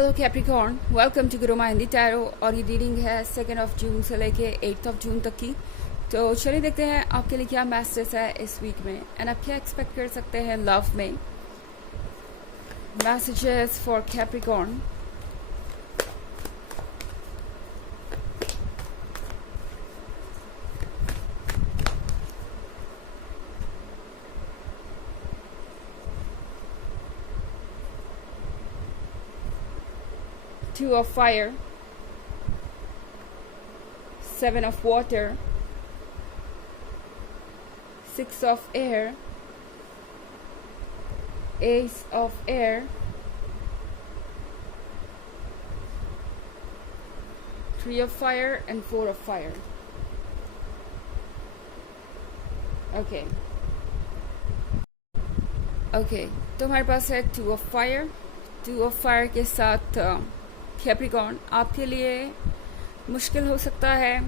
Hello Capricorn, welcome to Guruma Hindi tarot. और ये reading है 2 जून से लेके 8 जून तक की। तो चलिए देखते हैं आपके लिए क्या मैसेज है इस वीक में एंड आप क्या एक्सपेक्ट कर सकते हैं लव में। Messages for Capricorn. Two of fire, 7 of water, 6 of air, ace of air, 3 of fire and 4 of fire. Okay. तो हमारे पास है 2 of fire। 2 of fire के साथ कैप्रिकॉर्न आपके लिए मुश्किल हो सकता है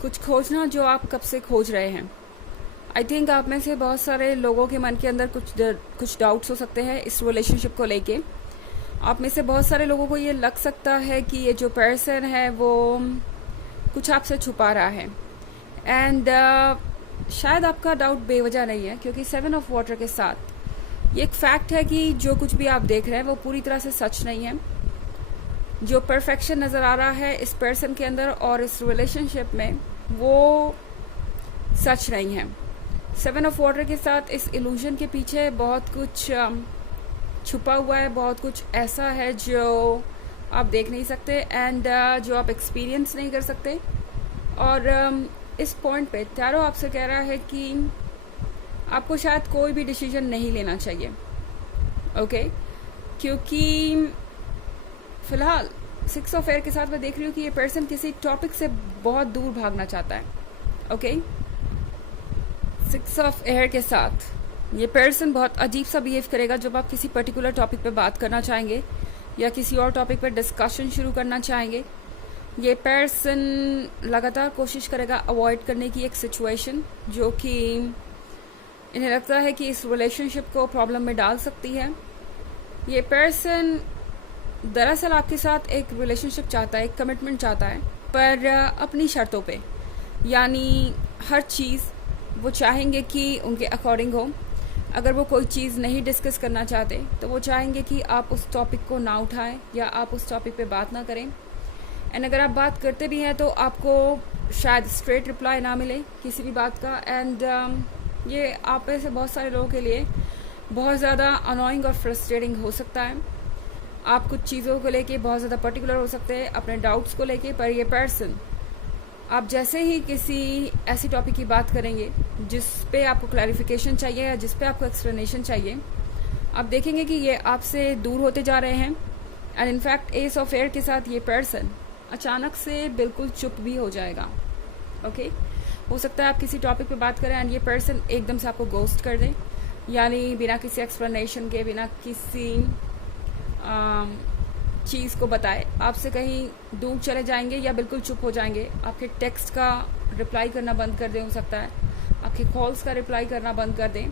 कुछ खोजना जो आप कब से खोज रहे हैं। आई थिंक आप में से बहुत सारे लोगों के मन के अंदर कुछ डाउट्स हो सकते हैं इस रिलेशनशिप को लेके। आप में से बहुत सारे लोगों को ये लग सकता है कि ये जो पर्सन है वो कुछ आपसे छुपा रहा है एंड शायद आपका डाउट बेवजह नहीं है, क्योंकि 7 ऑफ वाटर के साथ ये एक फैक्ट है कि जो कुछ भी आप देख रहे हैं वो पूरी तरह से सच नहीं है। जो परफेक्शन नज़र आ रहा है इस पर्सन के अंदर और इस रिलेशनशिप में वो सच नहीं है। 7 ऑफ वाटर के साथ इस इल्यूजन के पीछे बहुत कुछ छुपा हुआ है, बहुत कुछ ऐसा है जो आप देख नहीं सकते एंड जो आप एक्सपीरियंस नहीं कर सकते। और इस पॉइंट पे टैरो आपसे कह रहा है कि आपको शायद कोई भी डिसीजन नहीं लेना चाहिए। ओके, क्योंकि फिलहाल 6 ऑफ एयर के साथ मैं देख रही हूँ कि ये पर्सन किसी टॉपिक से बहुत दूर भागना चाहता है। ओके, 6 ऑफ एयर के साथ ये पर्सन बहुत अजीब सा बिहेव करेगा जब आप किसी पर्टिकुलर टॉपिक पे बात करना चाहेंगे या किसी और टॉपिक पे डिस्कशन शुरू करना चाहेंगे। ये पर्सन लगातार कोशिश करेगा अवॉइड करने की एक सिचुएशन जो कि इन्हें लगता है कि इस रिलेशनशिप को प्रॉब्लम में डाल सकती है। ये पर्सन दरअसल आपके साथ एक रिलेशनशिप चाहता है, एक कमिटमेंट चाहता है, पर अपनी शर्तों पे। यानी हर चीज़ वो चाहेंगे कि उनके अकॉर्डिंग हो। अगर वो कोई चीज़ नहीं डिस्कस करना चाहते तो वो चाहेंगे कि आप उस टॉपिक को ना उठाएं या आप उस टॉपिक पे बात ना करें। एंड अगर आप बात करते भी हैं तो आपको शायद स्ट्रेट रिप्लाई ना मिले किसी भी बात का। एंड ये आप में से बहुत सारे लोगों के लिए बहुत ज़्यादा अनोइंग और फ्रस्ट्रेटिंग हो सकता है। आप कुछ चीज़ों को लेके बहुत ज़्यादा पर्टिकुलर हो सकते हैं अपने डाउट्स को लेके, पर ये पर्सन आप जैसे ही किसी ऐसी टॉपिक की बात करेंगे जिस पे आपको क्लैरिफिकेशन चाहिए या जिस पे आपको एक्सप्लेनेशन चाहिए, आप देखेंगे कि ये आपसे दूर होते जा रहे हैं। And in fact S of air के साथ ये पर्सन अचानक से बिल्कुल चुप भी हो जाएगा। ओके, हो सकता है आप किसी टॉपिक पे बात करें एंड ये पर्सन एकदम से आपको गोस्ट कर दे, यानी बिना किसी एक्सप्लेनेशन के, बिना किसी चीज़ को बताए आपसे कहीं दूर चले जाएंगे या बिल्कुल चुप हो जाएंगे। आपके टेक्स्ट का रिप्लाई करना बंद कर दें, हो सकता है आपके कॉल्स का रिप्लाई करना बंद कर दें।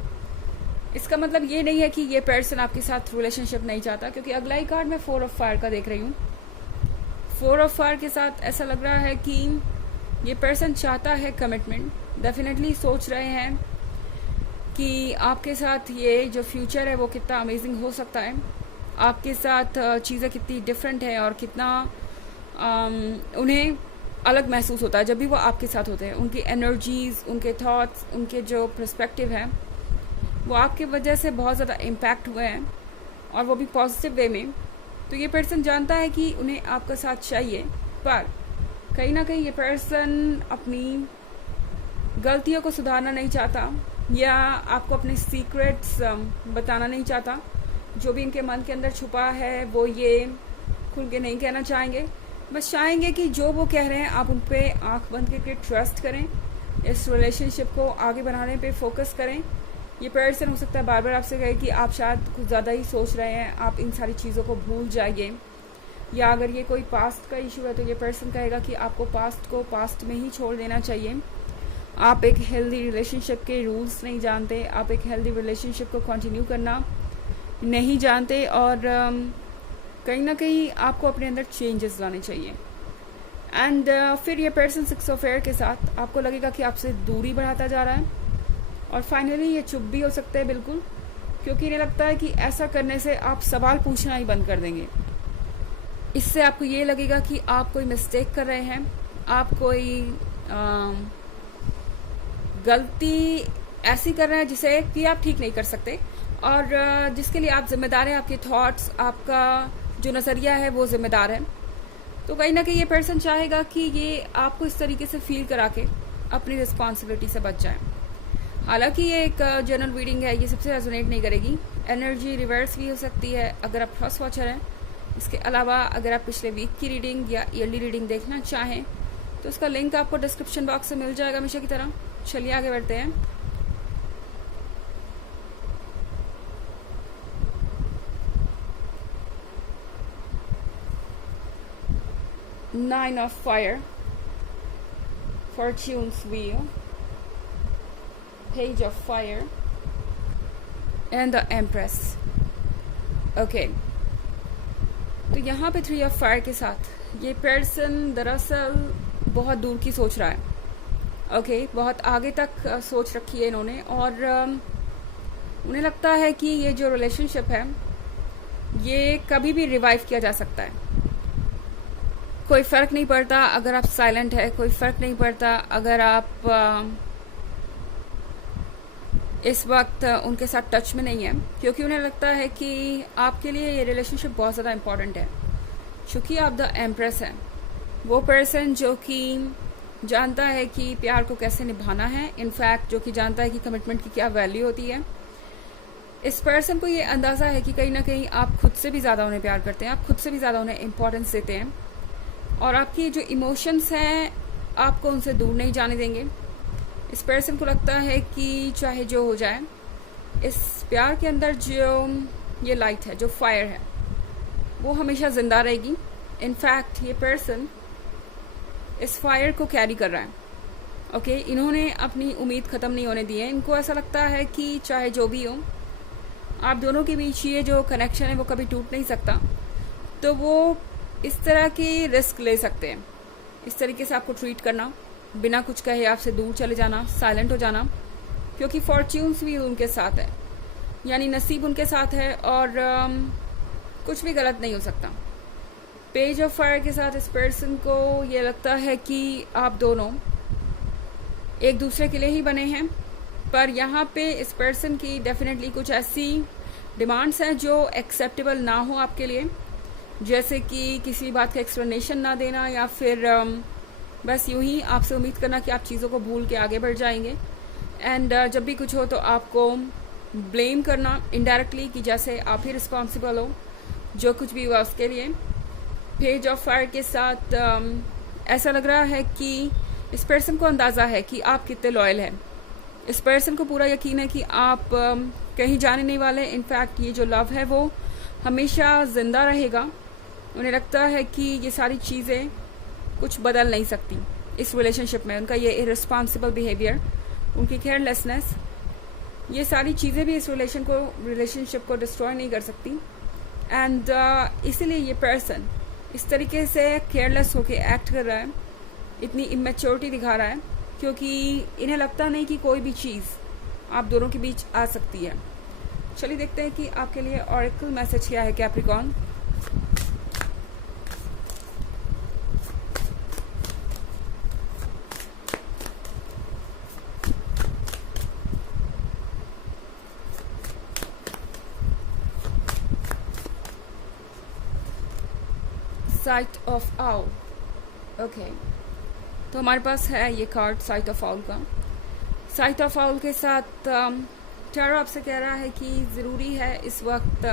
इसका मतलब ये नहीं है कि ये पर्सन आपके साथ रिलेशनशिप नहीं चाहता, क्योंकि अगला ही कार्ड मैं 4 ऑफ फायर का देख रही हूँ। 4 ऑफ फायर के साथ ऐसा लग रहा है कि ये पर्सन चाहता है कमिटमेंट, डेफिनेटली सोच रहे हैं कि आपके साथ ये जो फ्यूचर है वो कितना अमेजिंग हो सकता है, आपके साथ चीज़ें कितनी डिफरेंट है और कितना उन्हें अलग महसूस होता है जब भी वो आपके साथ होते हैं। उनकी एनर्जीज, उनके थॉट्स, उनके जो पर्सपेक्टिव हैं वो आपकी वजह से बहुत ज़्यादा इम्पैक्ट हुए हैं और वो भी पॉजिटिव वे में। तो ये पर्सन जानता है कि उन्हें आपका साथ चाहिए, पर कहीं ना कहीं ये पर्सन अपनी गलतियों को सुधारना नहीं चाहता या आपको अपने सीक्रेट्स बताना नहीं चाहता। जो भी इनके मन के अंदर छुपा है वो ये खुल के नहीं कहना चाहेंगे, बस चाहेंगे कि जो वो कह रहे हैं आप उन पर आँख बंद करके ट्रस्ट करें, इस रिलेशनशिप को आगे बढ़ाने पे फोकस करें। ये पर्सन हो सकता है बार बार आपसे कहे कि आप शायद कुछ ज़्यादा ही सोच रहे हैं, आप इन सारी चीज़ों को भूल जाइए। या अगर ये कोई पास्ट का इशू है तो ये पर्सन कहेगा कि आपको पास्ट को पास्ट में ही छोड़ देना चाहिए। आप एक हेल्दी रिलेशनशिप के रूल्स नहीं जानते, आप एक हेल्दी रिलेशनशिप को कंटिन्यू करना नहीं जानते और कहीं ना कहीं आपको अपने अंदर चेंजेस लाने चाहिए। एंड फिर ये पर्सन 6 ऑफ एयर के साथ आपको लगेगा कि आपसे दूरी बढ़ाता जा रहा है, और फाइनली ये चुप भी हो सकते हैं बिल्कुल, क्योंकि इन्हें लगता है कि ऐसा करने से आप सवाल पूछना ही बंद कर देंगे। इससे आपको ये लगेगा कि आप कोई मिस्टेक कर रहे हैं, आप कोई गलती ऐसी कर रहे हैं जिसे कि आप ठीक नहीं कर सकते, और जिसके लिए आप जिम्मेदार हैं। आपके थॉट्स, आपका जो नज़रिया है वो जिम्मेदार है। तो कहीं ना कहीं ये पर्सन चाहेगा कि ये आपको इस तरीके से फील करा के अपनी रिस्पॉन्सिबिलिटी से बच जाए। हालांकि ये एक जनरल रीडिंग है, ये सबसे रेजोनेट नहीं करेगी। एनर्जी रिवर्स भी हो सकती है अगर आप फर्स्ट वॉचर हैं। इसके अलावा अगर आप पिछले वीक की रीडिंग या ईयरली रीडिंग देखना चाहें तो उसका लिंक आपको डिस्क्रिप्शन बॉक्स में मिल जाएगा हमेशा की तरह। चलिए आगे बढ़ते हैं। Nine of Fire, Fortune's Wheel, Page of Fire, and the Empress. Okay. तो यहाँ पे 3 of Fire के साथ ये पर्सन दरअसल बहुत दूर की सोच रहा है। ओके, बहुत आगे तक सोच रखी है इन्होंने, और उन्हें लगता है कि ये जो रिलेशनशिप है ये कभी भी रिवाइव किया जा सकता है। कोई फ़र्क नहीं पड़ता अगर आप साइलेंट है, कोई फ़र्क नहीं पड़ता अगर आप इस वक्त उनके साथ टच में नहीं है, क्योंकि उन्हें लगता है कि आपके लिए ये रिलेशनशिप बहुत ज़्यादा इम्पॉर्टेंट है। चूँकि आप द एम्प्रेस हैं, वो पर्सन जो कि जानता है कि प्यार को कैसे निभाना है, इनफैक्ट जो कि जानता है कि कमिटमेंट की क्या वैल्यू होती है। इस पर्सन को ये अंदाज़ा है कि कहीं ना कहीं आप खुद से भी ज़्यादा उन्हें प्यार करते हैं, आप खुद से भी ज़्यादा उन्हें इम्पोर्टेंस देते हैं, और आपकी जो इमोशंस हैं आपको उनसे दूर नहीं जाने देंगे। इस पर्सन को लगता है कि चाहे जो हो जाए, इस प्यार के अंदर जो ये लाइट है, जो फायर है, वो हमेशा ज़िंदा रहेगी। इनफैक्ट ये पर्सन इस फायर को कैरी कर रहा है। ओके, इन्होंने अपनी उम्मीद ख़त्म नहीं होने दी है। इनको ऐसा लगता है कि चाहे जो भी हो, आप दोनों के बीच ये जो कनेक्शन है वो कभी टूट नहीं सकता। तो वो इस तरह की रिस्क ले सकते हैं, इस तरीके से आपको ट्रीट करना, बिना कुछ कहे आपसे दूर चले जाना, साइलेंट हो जाना, क्योंकि फॉर्च्यून्स भी उनके साथ है, यानी नसीब उनके साथ है, और कुछ भी गलत नहीं हो सकता। पेज ऑफ फायर के साथ इस पर्सन को ये लगता है कि आप दोनों एक दूसरे के लिए ही बने हैं, पर यहाँ पे इस पर्सन की डेफिनेटली कुछ ऐसी डिमांड्स हैं जो एक्सेप्टेबल ना हो आपके लिए, जैसे कि किसी बात का एक्सप्लेनेशन ना देना, या फिर बस यूं ही आपसे उम्मीद करना कि आप चीज़ों को भूल के आगे बढ़ जाएंगे। एंड जब भी कुछ हो तो आपको ब्लेम करना इनडायरेक्टली कि जैसे आप ही रिस्पॉन्सिबल हो जो कुछ भी हुआ उसके लिए। पेज ऑफ फायर के साथ ऐसा लग रहा है कि इस पर्सन को अंदाज़ा है कि आप कितने लॉयल हैं। इस पर्सन को पूरा यकीन है कि आप कहीं जाने नहीं वाले। इनफैक्ट ये जो लव है वो हमेशा ज़िंदा रहेगा। उन्हें लगता है कि ये सारी चीज़ें कुछ बदल नहीं सकती इस रिलेशनशिप में। उनका ये इररिस्पॉन्सिबल बिहेवियर, उनकी केयरलेसनेस, ये सारी चीज़ें भी इस रिलेशनशिप को डिस्ट्रॉय नहीं कर सकती। एंड इसीलिए ये पर्सन इस तरीके से केयरलेस होके एक्ट कर रहा है, इतनी इमेच्योरिटी दिखा रहा है, क्योंकि इन्हें लगता नहीं कि कोई भी चीज़ आप दोनों के बीच आ सकती है। चलिए देखते हैं कि आपके लिए ऑरेकल मैसेज क्या है Capricorn. Site of owl. Okay, तो हमारे पास है ये कार्ड साइट ऑफ आउल का। साइट ऑफ आउल के साथ टैरो आपसे कह रहा है कि ज़रूरी है इस वक्त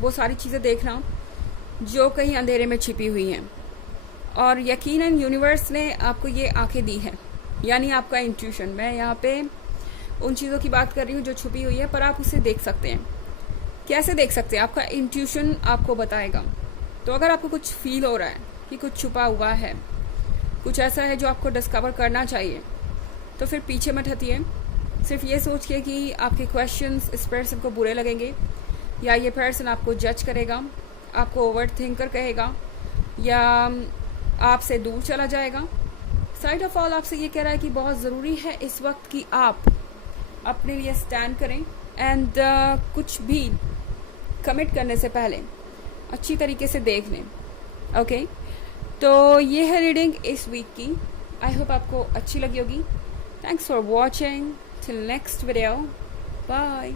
वो सारी चीज़ें देखना जो कहीं अंधेरे में छिपी हुई हैं, और यकीनन यूनिवर्स ने आपको ये आंखें दी हैं, यानी आपका इंट्यूशन। मैं यहाँ पे उन चीज़ों की बात कर रही हूँ जो छुपी हुई है, पर आप उसे देख सकते हैं। कैसे देख सकते हैं? आपका इंट्यूशन आपको बताएगा। तो अगर आपको कुछ फील हो रहा है कि कुछ छुपा हुआ है, कुछ ऐसा है जो आपको डिस्कवर करना चाहिए, तो फिर पीछे मत हटिए। सिर्फ ये सोच के कि आपके क्वेश्चंस इस पर्सन को बुरे लगेंगे या ये पर्सन आपको जज करेगा, आपको ओवर थिंकर कहेगा या आपसे दूर चला जाएगा। साइड ऑफ ऑल आपसे ये कह रहा है कि बहुत ज़रूरी है इस वक्त कि आप अपने लिए स्टैंड करें एंड कुछ भी कमिट करने से पहले अच्छी तरीके से देख लें। ओके, तो ये है रीडिंग इस वीक की। आई होप आपको अच्छी लगी होगी। Thanks for watching. Till next video, bye.